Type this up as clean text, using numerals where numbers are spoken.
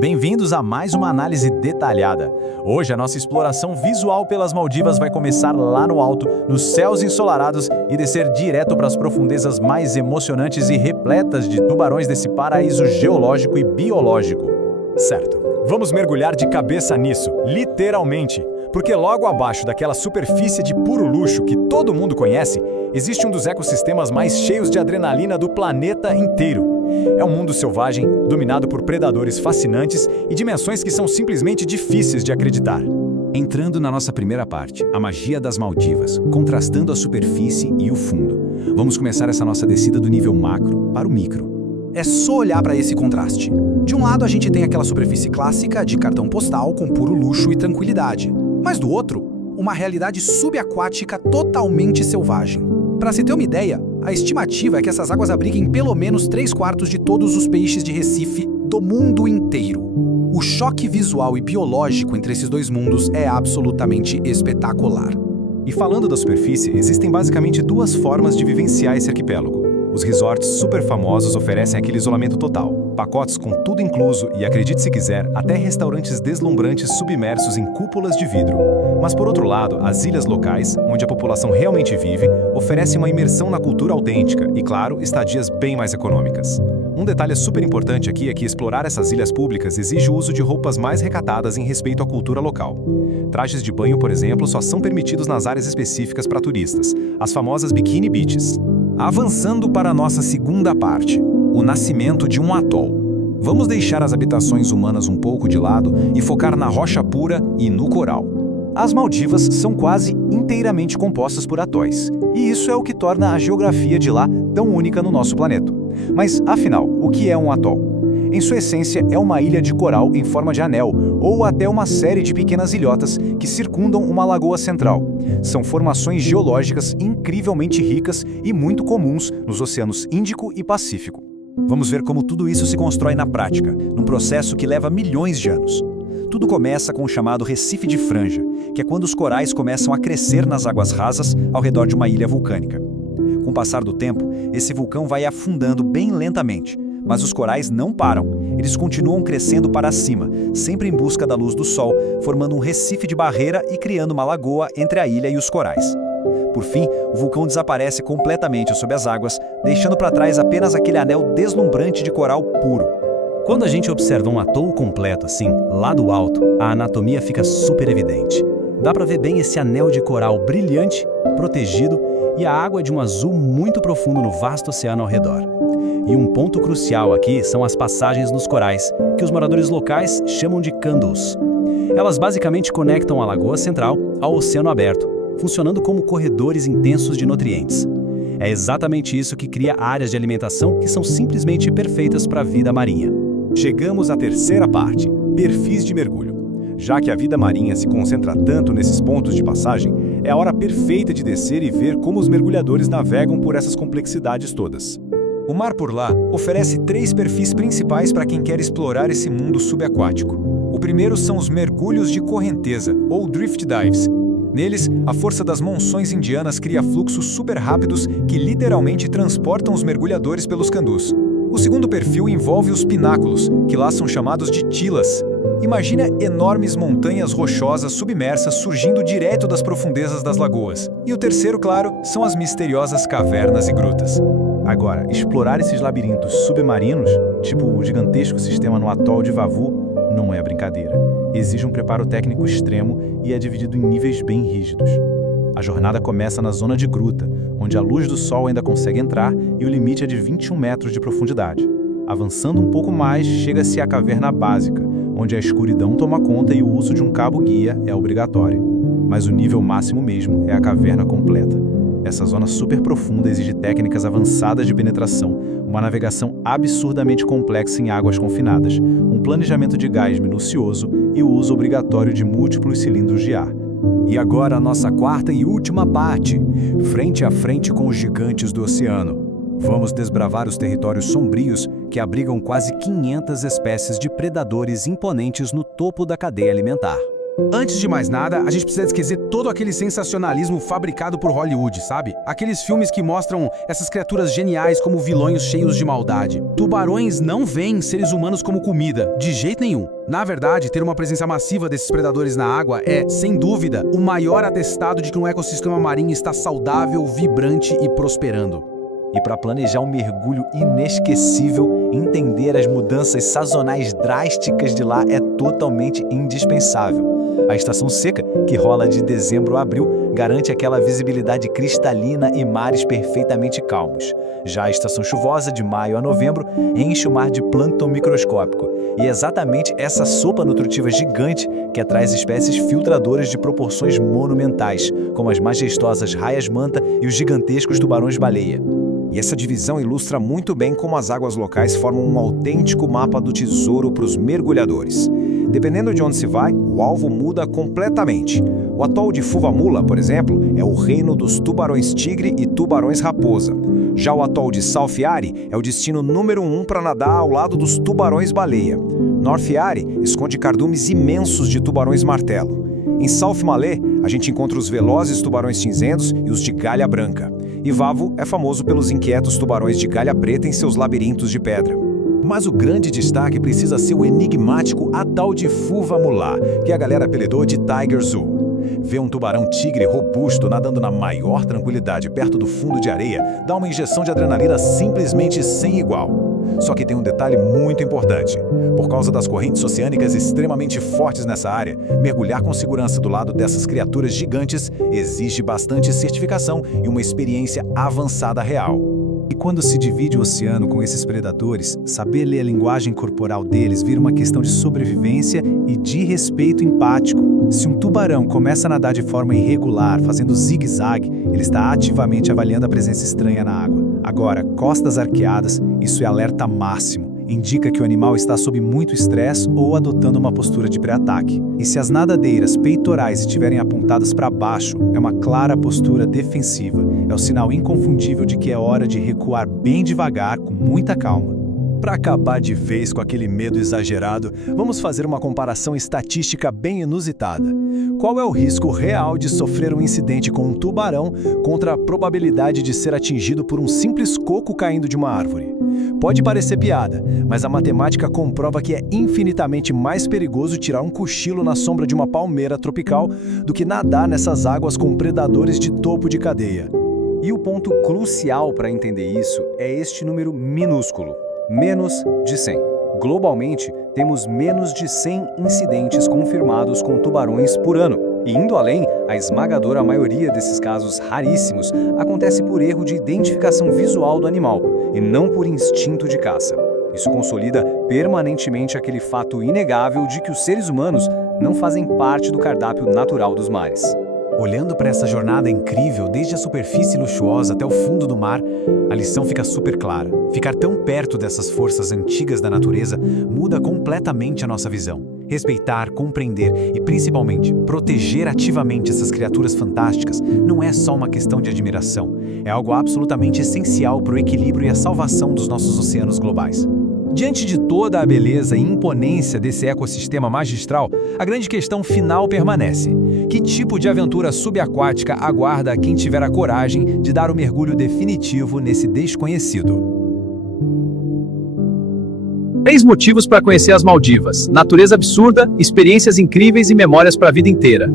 Bem-vindos a mais uma análise detalhada. Hoje a nossa exploração visual pelas Maldivas vai começar lá no alto, nos céus ensolarados e descer direto para as profundezas mais emocionantes e repletas de tubarões desse paraíso geológico e biológico. Certo, vamos mergulhar de cabeça nisso, literalmente, porque logo abaixo daquela superfície de puro luxo que todo mundo conhece, existe um dos ecossistemas mais cheios de adrenalina do planeta inteiro. É um mundo selvagem, dominado por predadores fascinantes e dimensões que são simplesmente difíceis de acreditar. Entrando na nossa primeira parte, a magia das Maldivas, contrastando a superfície e o fundo. Vamos começar essa nossa descida do nível macro para o micro. É só olhar para esse contraste. De um lado a gente tem aquela superfície clássica de cartão postal com puro luxo e tranquilidade. Mas do outro, uma realidade subaquática totalmente selvagem. Para se ter uma ideia, a estimativa é que essas águas abriguem pelo menos 3/4 de todos os peixes de Recife do mundo inteiro. O choque visual e biológico entre esses dois mundos é absolutamente espetacular. E falando da superfície, existem basicamente duas formas de vivenciar esse arquipélago. Os resorts super famosos oferecem aquele isolamento total, pacotes com tudo incluso e, acredite se quiser, até restaurantes deslumbrantes submersos em cúpulas de vidro. Mas por outro lado, as ilhas locais, onde a população realmente vive, oferecem uma imersão na cultura autêntica e, claro, estadias bem mais econômicas. Um detalhe super importante aqui é que explorar essas ilhas públicas exige o uso de roupas mais recatadas em respeito à cultura local. Trajes de banho, por exemplo, só são permitidos nas áreas específicas para turistas, as famosas Bikini Beaches. Avançando para a nossa segunda parte, o nascimento de um atol. Vamos deixar as habitações humanas um pouco de lado e focar na rocha pura e no coral. As Maldivas são quase inteiramente compostas por atóis, e isso é o que torna a geografia de lá tão única no nosso planeta. Mas, afinal, o que é um atol? Em sua essência, é uma ilha de coral em forma de anel, ou até uma série de pequenas ilhotas que circundam uma lagoa central. São formações geológicas incrivelmente ricas e muito comuns nos oceanos Índico e Pacífico. Vamos ver como tudo isso se constrói na prática, num processo que leva milhões de anos. Tudo começa com o chamado Recife de Franja, que é quando os corais começam a crescer nas águas rasas ao redor de uma ilha vulcânica. Com o passar do tempo, esse vulcão vai afundando bem lentamente, mas os corais não param. Eles continuam crescendo para cima, sempre em busca da luz do sol, formando um recife de barreira e criando uma lagoa entre a ilha e os corais. Por fim, o vulcão desaparece completamente sob as águas, deixando para trás apenas aquele anel deslumbrante de coral puro. Quando a gente observa um atol completo assim, lá do alto, a anatomia fica super evidente. Dá para ver bem esse anel de coral brilhante, protegido, e a água é de um azul muito profundo no vasto oceano ao redor. E um ponto crucial aqui são as passagens nos corais, que os moradores locais chamam de cândulos. Elas basicamente conectam a lagoa central ao oceano aberto, funcionando como corredores intensos de nutrientes. É exatamente isso que cria áreas de alimentação que são simplesmente perfeitas para a vida marinha. Chegamos à terceira parte, perfis de mergulho. Já que a vida marinha se concentra tanto nesses pontos de passagem, é a hora perfeita de descer e ver como os mergulhadores navegam por essas complexidades todas. O mar por lá oferece 3 perfis principais para quem quer explorar esse mundo subaquático. O primeiro são os mergulhos de correnteza, ou drift dives. Neles, a força das monções indianas cria fluxos super rápidos que literalmente transportam os mergulhadores pelos candus. O segundo perfil envolve os pináculos, que lá são chamados de tilas. Imagina enormes montanhas rochosas submersas surgindo direto das profundezas das lagoas. E o terceiro, claro, são as misteriosas cavernas e grutas. Agora, explorar esses labirintos submarinos, tipo o gigantesco sistema no atol de Vavu, não é brincadeira. Exige um preparo técnico extremo e é dividido em níveis bem rígidos. A jornada começa na zona de gruta, onde a luz do sol ainda consegue entrar e o limite é de 21 metros de profundidade. Avançando um pouco mais, chega-se à caverna básica, onde a escuridão toma conta e o uso de um cabo-guia é obrigatório. Mas o nível máximo mesmo é a caverna completa. Essa zona super profunda exige técnicas avançadas de penetração, uma navegação absurdamente complexa em águas confinadas, um planejamento de gás minucioso e o uso obrigatório de múltiplos cilindros de ar. E agora a nossa quarta e última parte, frente a frente com os gigantes do oceano. Vamos desbravar os territórios sombrios que abrigam quase 500 espécies de predadores imponentes no topo da cadeia alimentar. Antes de mais nada, a gente precisa esquecer todo aquele sensacionalismo fabricado por Hollywood, sabe? Aqueles filmes que mostram essas criaturas geniais como vilões cheios de maldade. Tubarões não veem seres humanos como comida, de jeito nenhum. Na verdade, ter uma presença massiva desses predadores na água é, sem dúvida, o maior atestado de que um ecossistema marinho está saudável, vibrante e prosperando. E para planejar um mergulho inesquecível, entender as mudanças sazonais drásticas de lá é totalmente indispensável. A estação seca, que rola de dezembro a abril, garante aquela visibilidade cristalina e mares perfeitamente calmos. Já a estação chuvosa, de maio a novembro, enche o mar de plâncton microscópico. E é exatamente essa sopa nutritiva gigante que atrai espécies filtradoras de proporções monumentais, como as majestosas raias-manta e os gigantescos tubarões-baleia. E essa divisão ilustra muito bem como as águas locais formam um autêntico mapa do tesouro para os mergulhadores. Dependendo de onde se vai, o alvo muda completamente. O atol de Fuvamula, por exemplo, é o reino dos tubarões-tigre e tubarões-raposa. Já o atol de South Yari é o destino número 1 para nadar ao lado dos tubarões-baleia. North Yari esconde cardumes imensos de tubarões-martelo. Em South Malé, a gente encontra os velozes tubarões cinzentos e os de galha branca. E Vavo é famoso pelos inquietos tubarões de galha preta em seus labirintos de pedra. Mas o grande destaque precisa ser o enigmático atol de Fuvamula, que a galera apelidou de Tiger Zoo. Ver um tubarão-tigre robusto nadando na maior tranquilidade perto do fundo de areia dá uma injeção de adrenalina simplesmente sem igual. Só que tem um detalhe muito importante. Por causa das correntes oceânicas extremamente fortes nessa área, mergulhar com segurança do lado dessas criaturas gigantes exige bastante certificação e uma experiência avançada real. E quando se divide o oceano com esses predadores, saber ler a linguagem corporal deles vira uma questão de sobrevivência e de respeito empático. Se um tubarão começa a nadar de forma irregular, fazendo zigue-zague, ele está ativamente avaliando a presença estranha na água. Agora, costas arqueadas, isso é alerta máximo. Indica que o animal está sob muito estresse ou adotando uma postura de pré-ataque. E se as nadadeiras peitorais estiverem apontadas para baixo, é uma clara postura defensiva. É o sinal inconfundível de que é hora de recuar bem devagar, com muita calma. Para acabar de vez com aquele medo exagerado, vamos fazer uma comparação estatística bem inusitada. Qual é o risco real de sofrer um incidente com um tubarão contra a probabilidade de ser atingido por um simples coco caindo de uma árvore? Pode parecer piada, mas a matemática comprova que é infinitamente mais perigoso tirar um cochilo na sombra de uma palmeira tropical do que nadar nessas águas com predadores de topo de cadeia. E o ponto crucial para entender isso é este número minúsculo. Menos de 100. Globalmente, temos menos de 100 incidentes confirmados com tubarões por ano. E indo além, a esmagadora maioria desses casos raríssimos acontece por erro de identificação visual do animal, e não por instinto de caça. Isso consolida permanentemente aquele fato inegável de que os seres humanos não fazem parte do cardápio natural dos mares. Olhando para essa jornada incrível, desde a superfície luxuosa até o fundo do mar, a lição fica super clara. Ficar tão perto dessas forças antigas da natureza muda completamente a nossa visão. Respeitar, compreender e, principalmente, proteger ativamente essas criaturas fantásticas não é só uma questão de admiração. É algo absolutamente essencial para o equilíbrio e a salvação dos nossos oceanos globais. Diante de toda a beleza e imponência desse ecossistema magistral, a grande questão final permanece. Que tipo de aventura subaquática aguarda quem tiver a coragem de dar o mergulho definitivo nesse desconhecido? 3 motivos para conhecer as Maldivas: natureza absurda, experiências incríveis e memórias para a vida inteira.